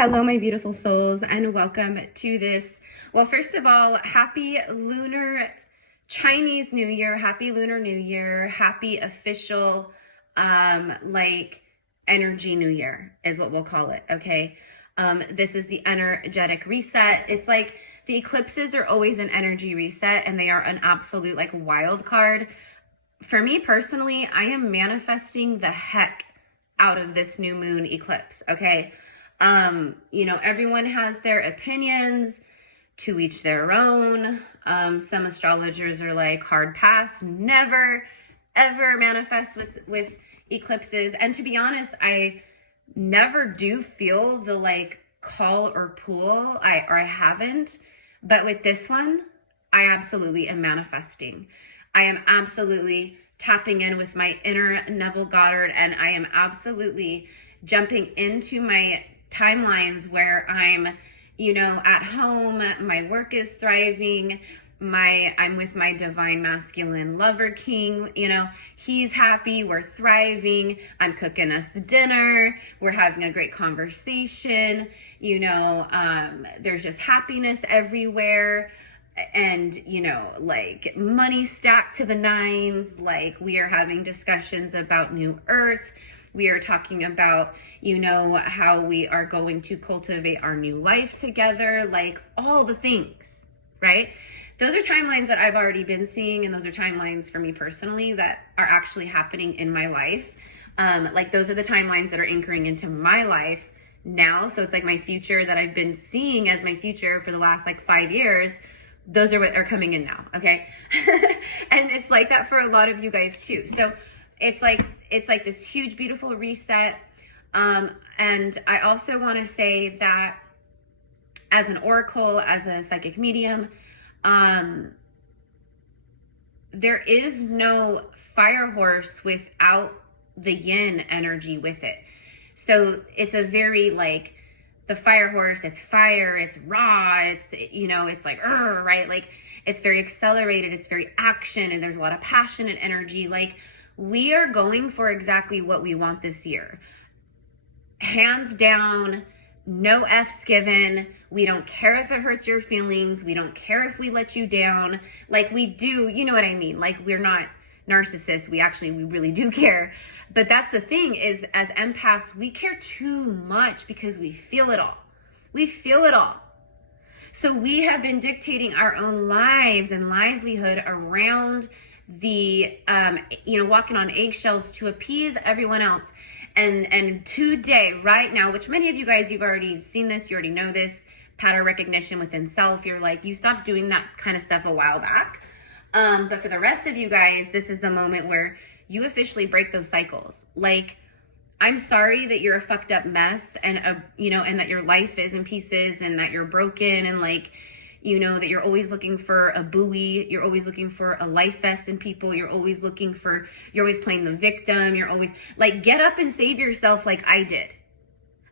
Hello, my beautiful souls, and welcome to this. Well, first of all, happy lunar Chinese New Year. Happy Lunar New Year. Happy official, energy New Year is what we'll call it, okay? This is the energetic reset. It's like the eclipses are always an energy reset, and they are an absolute, wild card. For me personally, I am manifesting the heck out of this new moon eclipse, okay? Everyone has their opinions, to each their own. Some astrologers are like, hard pass, never, ever manifest with eclipses. And to be honest, I never do feel the call or pull, I haven't. But with this one, I absolutely am manifesting. I am absolutely tapping in with my inner Neville Goddard, and I am absolutely jumping into my timelines where I'm, at home, my work is thriving, I'm with my divine masculine lover king, he's happy, we're thriving, I'm cooking us dinner, we're having a great conversation, there's just happiness everywhere. And, money stacked to the nines, we are having discussions about new earth. We are talking about, how we are going to cultivate our new life together, all the things, right? Those are timelines that I've already been seeing, and those are timelines for me personally that are actually happening in my life. Those are the timelines that are anchoring into my life now. So it's my future that I've been seeing as my future for the last 5 years. Those are what are coming in now, okay? And it's like that for a lot of you guys too. So it's like this huge, beautiful reset. And I also want to say that as an oracle, as a psychic medium, there is no fire horse without the yin energy with it. So it's a very the fire horse, it's fire, it's raw, it's, it's right? It's very accelerated, it's very action, and there's a lot of passion and energy. We are going for exactly what we want this year. Hands down, no F's given. We don't care if it hurts your feelings. We don't care if we let you down. We do, you know what I mean? We're not narcissists. We really do care. But that's the thing is, as empaths, we care too much because we feel it all. We feel it all. So we have been dictating our own lives and livelihood around the, walking on eggshells to appease everyone else. And today, right now, which many of you guys, you've already seen this, you already know this, pattern recognition within self. You're you stopped doing that kind of stuff a while back. But for the rest of you guys, this is the moment where you officially break those cycles. I'm sorry that you're a fucked up mess, and and that your life is in pieces, and that you're broken, and that you're always looking for a buoy, you're always looking for a life vest in people, you're always playing the victim, you're always get up and save yourself like I did.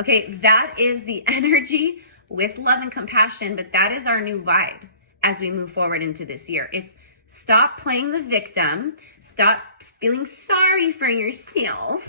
Okay, that is the energy with love and compassion, but that is our new vibe as we move forward into this year. It's stop playing the victim, stop feeling sorry for yourself.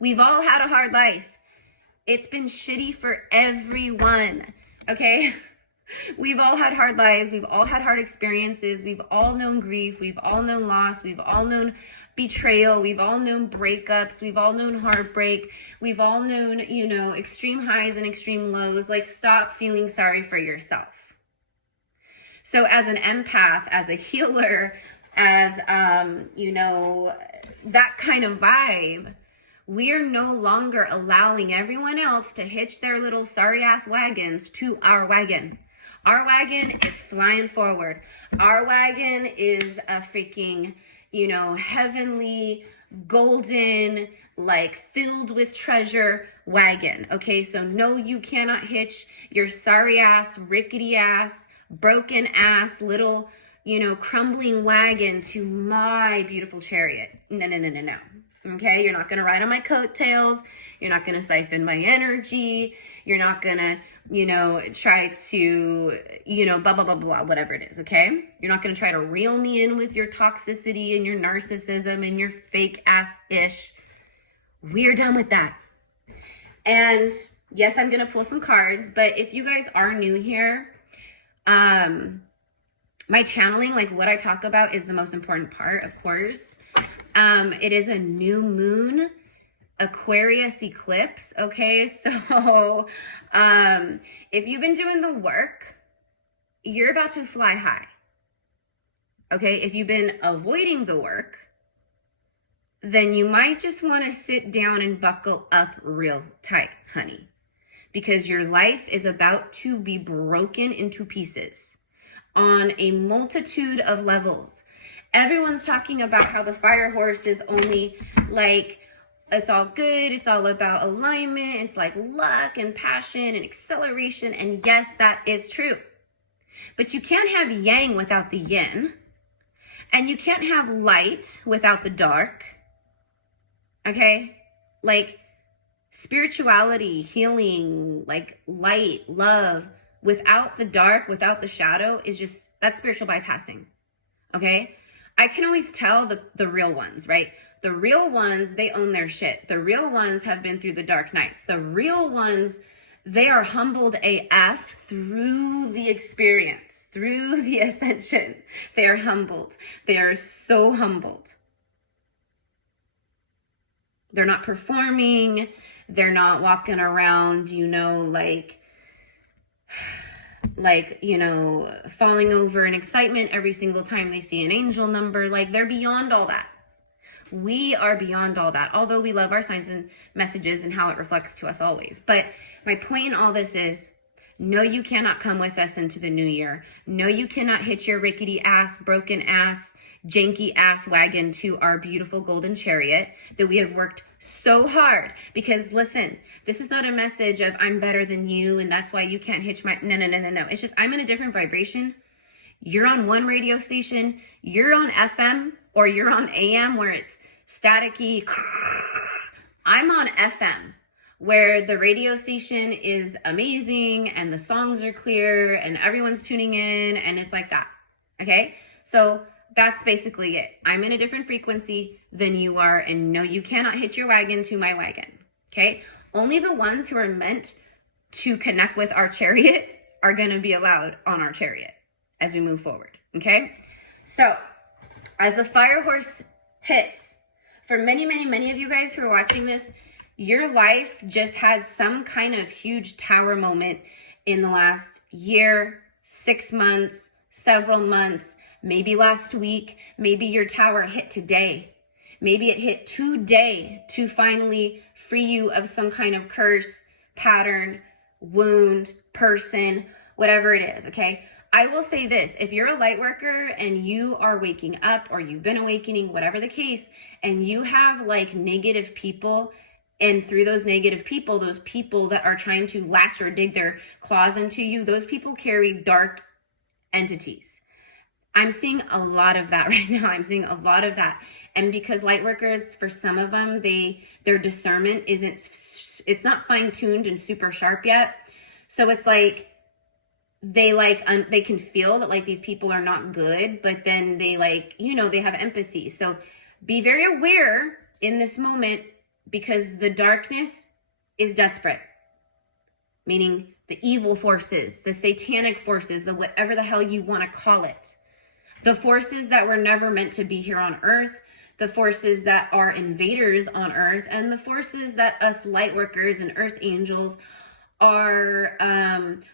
We've all had a hard life. It's been shitty for everyone, okay? We've all had hard lives. We've all had hard experiences. We've all known grief. We've all known loss. We've all known betrayal. We've all known breakups. We've all known heartbreak. We've all known, extreme highs and extreme lows. Stop feeling sorry for yourself. So as an empath, as a healer, as, that kind of vibe, we are no longer allowing everyone else to hitch their little sorry ass wagons to our wagon. Our wagon is flying forward. Our wagon is a freaking, heavenly, golden, filled with treasure wagon. Okay, so no, you cannot hitch your sorry ass, rickety ass, broken ass, little, crumbling wagon to my beautiful chariot. No, no, no, no, no. Okay, you're not going to ride on my coattails. You're not going to siphon my energy. You're not going to, try to, blah, blah, blah, blah, whatever it is, okay? You're not going to try to reel me in with your toxicity and your narcissism and your fake ass-ish. We're done with that. And Yes, I'm going to pull some cards, but if you guys are new here, my channeling, like what I talk about, is the most important part, of course. It is a new moon Aquarius eclipse, okay? So if you've been doing the work, you're about to fly high, okay? If you've been avoiding the work, then you might just want to sit down and buckle up real tight, honey, because your life is about to be broken into pieces on a multitude of levels. Everyone's talking about how the fire horse is only like, it's all good, it's all about alignment, it's like luck and passion and acceleration, and yes, that is true. But you can't have yang without the yin, and you can't have light without the dark, okay? Like spirituality, healing, like light, love, without the dark, without the shadow, is just, that's spiritual bypassing, okay? I can always tell the real ones, right? The real ones, they own their shit. The real ones have been through the dark nights. The real ones, they are humbled AF through the experience, through the ascension. They are humbled. They are so humbled. They're not performing. They're not walking around, you know, like, you know, falling over in excitement every single time they see an angel number. Like, they're beyond all that. We are beyond all that, although we love our signs and messages and how it reflects to us always. But my point in all this is, no, you cannot come with us into the new year. No, you cannot hitch your rickety ass, broken ass, janky ass wagon to our beautiful golden chariot that we have worked so hard. Because listen, this is not a message of I'm better than you and that's why you can't hitch my, no. It's just, I'm in a different vibration. You're on one radio station, you're on FM, or you're on AM where it's staticky. I'm on FM where the radio station is amazing and the songs are clear and everyone's tuning in and it's like that, okay? So that's basically it. I'm in a different frequency than you are, and no, you cannot hitch your wagon to my wagon, okay? Only the ones who are meant to connect with our chariot are gonna be allowed on our chariot as we move forward, okay? So, as the fire horse hits, for many of you guys who are watching this, your life just had some kind of huge tower moment in the last year, 6 months, several months, maybe last week, maybe your tower hit today. Maybe it hit today to finally free you of some kind of curse, pattern, wound, person, whatever it is, okay? I will say this, if you're a light worker and you are waking up or you've been awakening, whatever the case, and you have like negative people, and through those negative people, those people that are trying to latch or dig their claws into you, those people carry dark entities. I'm seeing a lot of that right now. I'm seeing a lot of that. And because light workers, for some of them, their discernment it's not fine-tuned and super sharp yet. So it's like, they can feel that like these people are not good, but then they like, you know, they have empathy. So be very aware in this moment, because the darkness is desperate, meaning the evil forces, the satanic forces, the whatever the hell you want to call it, the forces that were never meant to be here on earth, the forces that are invaders on earth, and the forces that us light workers and earth angels are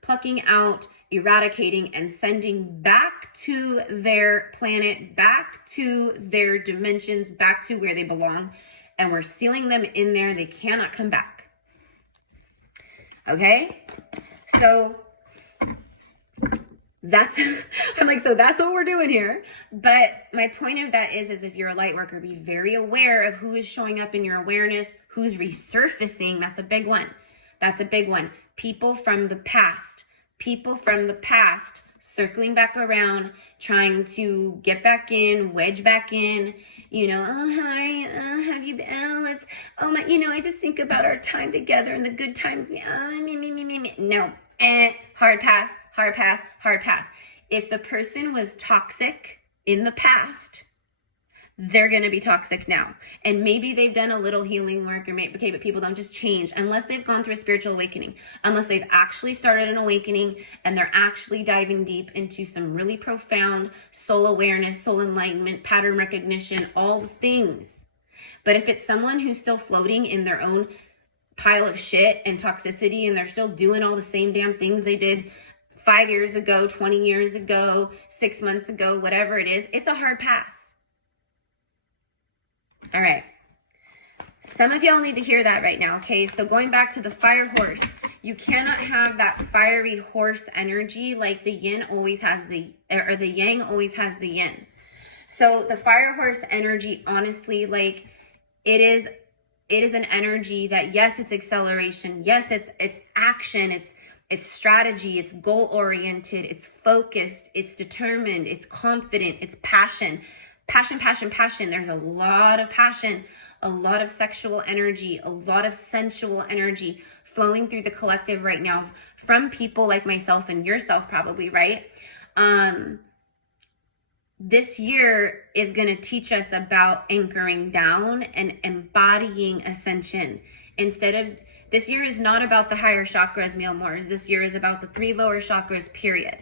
plucking out, eradicating, and sending back to their planet, back to their dimensions, back to where they belong. And we're sealing them in there. They cannot come back. Okay? So that's, I'm like, so that's what we're doing here. But my point of that is if you're a light worker, be very aware of who is showing up in your awareness, who's resurfacing. That's a big one. That's a big one. People from the past. People from the past circling back around, trying to get back in, wedge back in. You know, oh, hi, have you been, oh, it's, oh my, you know, I just think about our time together and the good times. Me. No, hard pass, hard pass, hard pass. If the person was toxic in the past, they're going to be toxic now. And maybe they've done a little healing work, or maybe, okay, but people don't just change unless they've gone through a spiritual awakening, unless they've actually started an awakening and they're actually diving deep into some really profound soul awareness, soul enlightenment, pattern recognition, all the things. But if it's someone who's still floating in their own pile of shit and toxicity, and they're still doing all the same damn things they did 5 years ago, 20 years ago, 6 months ago, whatever it is, it's a hard pass. All right. Some of y'all need to hear that right now, okay? So going back to the fire horse, you cannot have that fiery horse energy like the yin always has the, or the yang always has the yin. So the fire horse energy, honestly, like it is an energy that, yes, it's acceleration. Yes, it's action. It's strategy. It's goal oriented. It's focused. It's determined. It's confident. It's passion. Passion, passion, passion. There's a lot of passion, a lot of sexual energy, a lot of sensual energy flowing through the collective right now from people like myself and yourself probably, right? This year is going to teach us about anchoring down and embodying ascension. This year is not about the higher chakras, male Moors. This year is about the 3 lower chakras, period.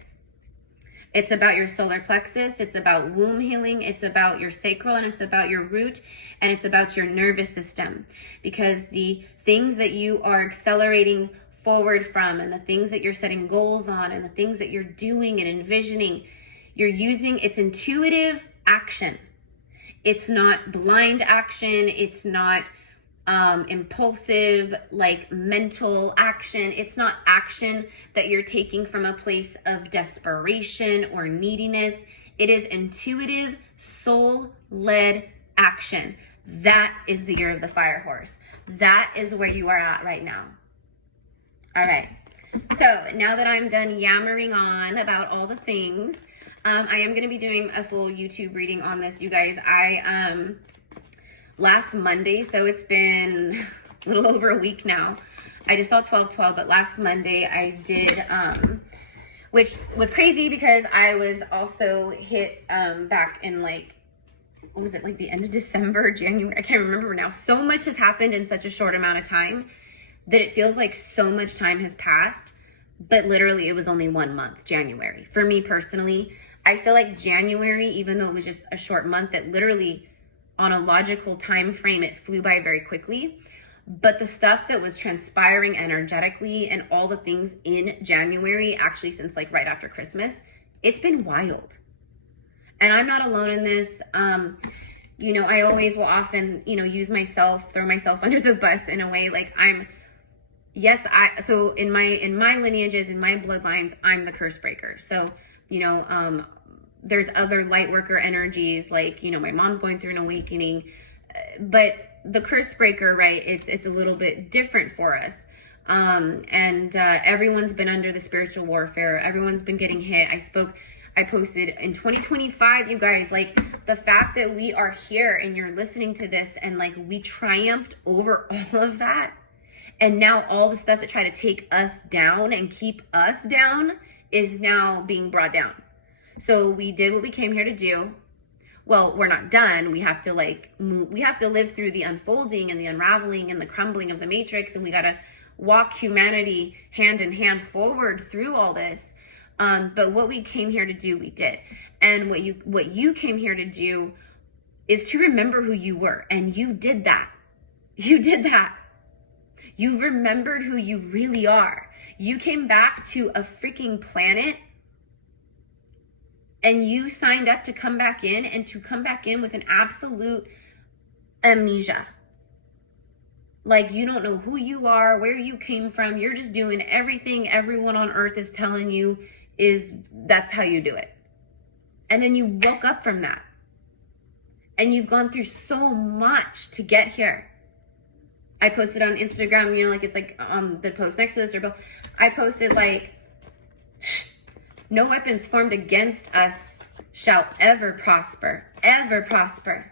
It's about your solar plexus, it's about womb healing, it's about your sacral, and it's about your root, and it's about your nervous system. Because the things that you are accelerating forward from, and the things that you're setting goals on, and the things that you're doing and envisioning, you're using, it's intuitive action. It's not blind action, it's not impulsive, like mental action. It's not action that you're taking from a place of desperation or neediness. It is intuitive, soul-led action. That is the year of the fire horse. That is where you are at right now. All right. So now that I'm done yammering on about all the things, I am going to be doing a full YouTube reading on this, you guys. Last Monday, so it's been a little over a week now, I just saw 12/12, but last Monday I did, which was crazy because I was also hit back in like, what was it, like the end of December, January, I can't remember now. So much has happened in such a short amount of time that it feels like so much time has passed, but literally it was only 1 month, January. For me personally, I feel like January, even though it was just a short month, that literally on a logical time frame, it flew by very quickly. But the stuff that was transpiring energetically and all the things in January, actually since like right after Christmas, it's been wild. And I'm not alone in this. You know, I always will often, you know, use myself, throw myself under the bus in a way. Like so in my lineages, in my bloodlines, I'm the curse breaker. So, you know, there's other light worker energies, like, you know, my mom's going through an awakening, but the curse breaker, right, it's a little bit different for us. Everyone's been under the spiritual warfare. Everyone's been getting hit. I posted in 2025, you guys, like the fact that we are here and you're listening to this and like we triumphed over all of that. And now all the stuff that try to take us down and keep us down is now being brought down. So we did what we came here to do. Well, we're not done. We have to like move. We have to live through the unfolding and the unraveling and the crumbling of the matrix. And we got to walk humanity hand in hand forward through all this. But what we came here to do, we did. And what you came here to do is to remember who you were. And you did that. You did that. You remembered who you really are. You came back to a freaking planet and you signed up to come back in, and to come back in with an absolute amnesia. Like you don't know who you are, where you came from. You're just doing everything everyone on earth is telling you that's how you do it. And then you woke up from that. And you've gone through so much to get here. I posted on Instagram, you know, like it's like the post next to this, or I posted like, no weapons formed against us shall ever prosper, ever prosper.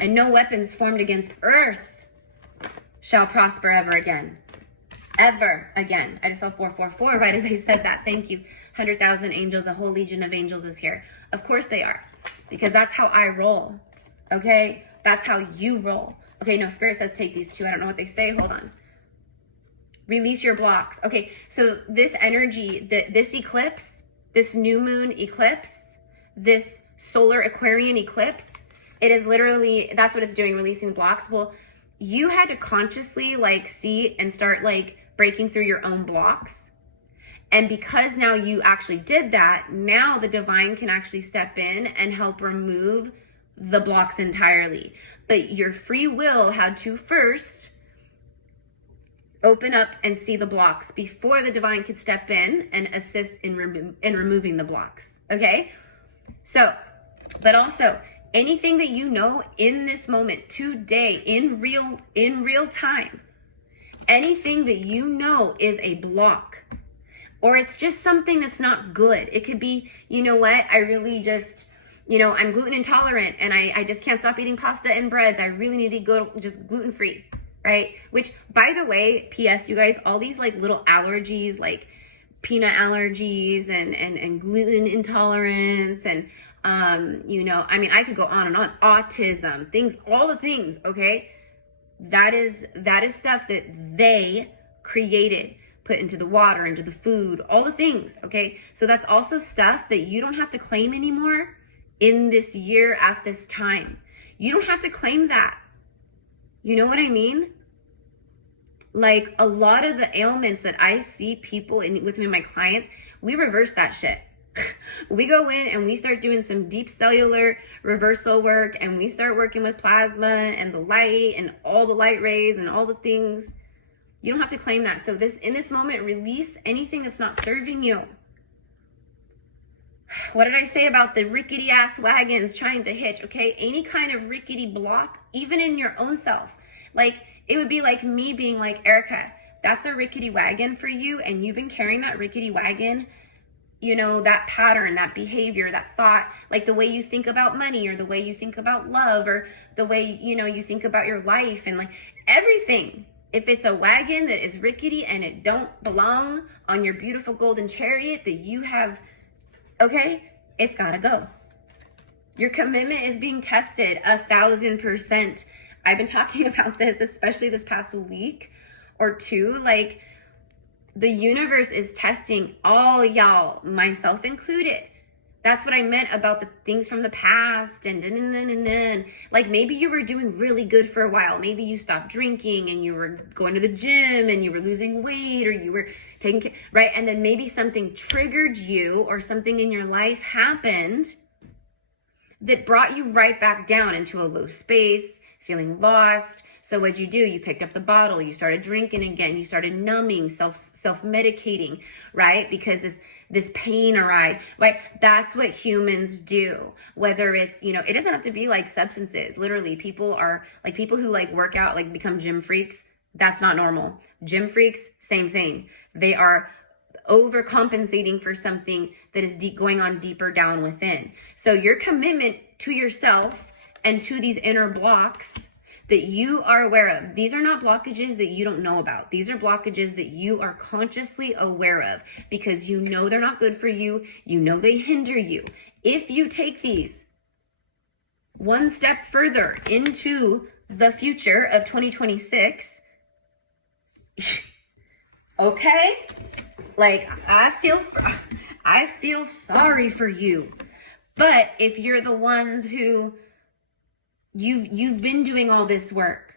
And no weapons formed against earth shall prosper ever again. Ever again. I just saw 444 right as I said that. Thank you. 100,000 angels, a whole legion of angels is here. Of course they are. because that's how I roll. Okay? That's how you roll. Okay, no, Spirit says take these two. I don't know what they say. Hold on. Release your blocks. Okay, so this energy, this eclipse, this new moon eclipse, this solar Aquarian eclipse, it is literally, that's what it's doing, releasing blocks. Well, you had to consciously like see and start like breaking through your own blocks. And because now you actually did that, now the divine can actually step in and help remove the blocks entirely. But your free will had to first open up and see the blocks before the divine could step in and assist in removing the blocks. Okay? So, but also anything that you know in this moment, today, in real time, anything that you know is a block, or it's just something that's not good. It could be, you know what, I really just, you know, I'm gluten intolerant and I just can't stop eating pasta and breads. I really need to go just gluten free, right? Which, by the way, PS, you guys, all these like little allergies, like peanut allergies and gluten intolerance and, you know, I mean, I could go on and on, autism, things, all the things, okay? That is stuff that they created, put into the water, into the food, all the things, okay? So that's also stuff that you don't have to claim anymore in this year at this time. You don't have to claim that. You know what I mean? Like a lot of the ailments that I see people with me, my clients, we reverse that shit. We go in and we start doing some deep cellular reversal work, and we start working with plasma and the light and all the light rays and all the things. You don't have to claim that. So in this moment, release anything that's not serving you. What did I say about the rickety ass wagons trying to hitch? Okay, any kind of rickety block, even in your own self. Like, it would be like me being like, Erica, that's a rickety wagon for you, and you've been carrying that rickety wagon, you know, that pattern, that behavior, that thought, like the way you think about money, or the way you think about love, or the way, you know, you think about your life, and like everything. If it's a wagon that is rickety and it don't belong on your beautiful golden chariot that you have, okay, it's gotta go. Your commitment is being tested 1,000%. I've been talking about this, especially this past week or two. Like, the universe is testing all y'all, myself included. That's what I meant about the things from the past and like, maybe you were doing really good for a while. Maybe you stopped drinking and you were going to the gym and you were losing weight, or you were taking care, right? And then maybe something triggered you, or something in your life happened that brought you right back down into a low space, feeling lost. So what'd you do? You picked up the bottle, you started drinking again, you started numbing, self-medicating, right? Because this pain arrived, right? That's what humans do. Whether it's, you know, it doesn't have to be like substances. Literally, people who like work out, like become gym freaks. That's not normal. Gym freaks, same thing. They are overcompensating for something that is going on deeper down within. So your commitment to yourself and to these inner blocks that you are aware of. These are not blockages that you don't know about. These are blockages that you are consciously aware of, because you know they're not good for you. You know they hinder you. If you take these one step further into the future of 2026, okay? Like, I feel sorry for you. But if you're the ones who you've been doing all this work,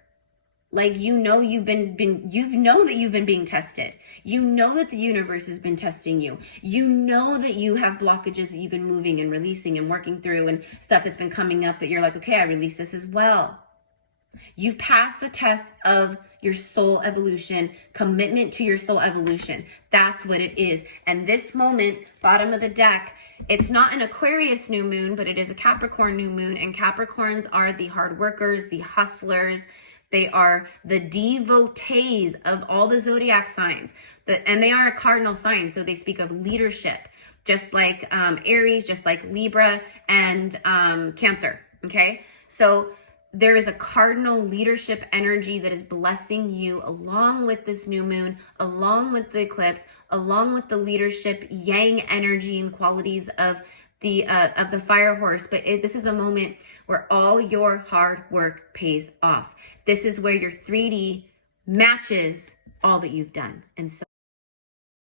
like, you know that you've been being tested. You know that the universe has been testing you. You know that you have blockages that you've been moving and releasing and working through, and stuff that's been coming up that you're like, okay, I release this as well. You've passed the test of your soul evolution, commitment to your soul evolution. That's what it is. And this moment, bottom of the deck, it's not an Aquarius new moon, but it is a Capricorn new moon. And Capricorns are the hard workers, the hustlers. They are the devotees of all the zodiac signs. And they are a cardinal sign, so they speak of leadership, just like Aries, just like Libra and Cancer, okay? So there is a cardinal leadership energy that is blessing you along with this new moon, along with the eclipse, along with the leadership yang energy and qualities of the fire horse, but this is a moment where all your hard work pays off. This is where your 3D matches all that you've done. And so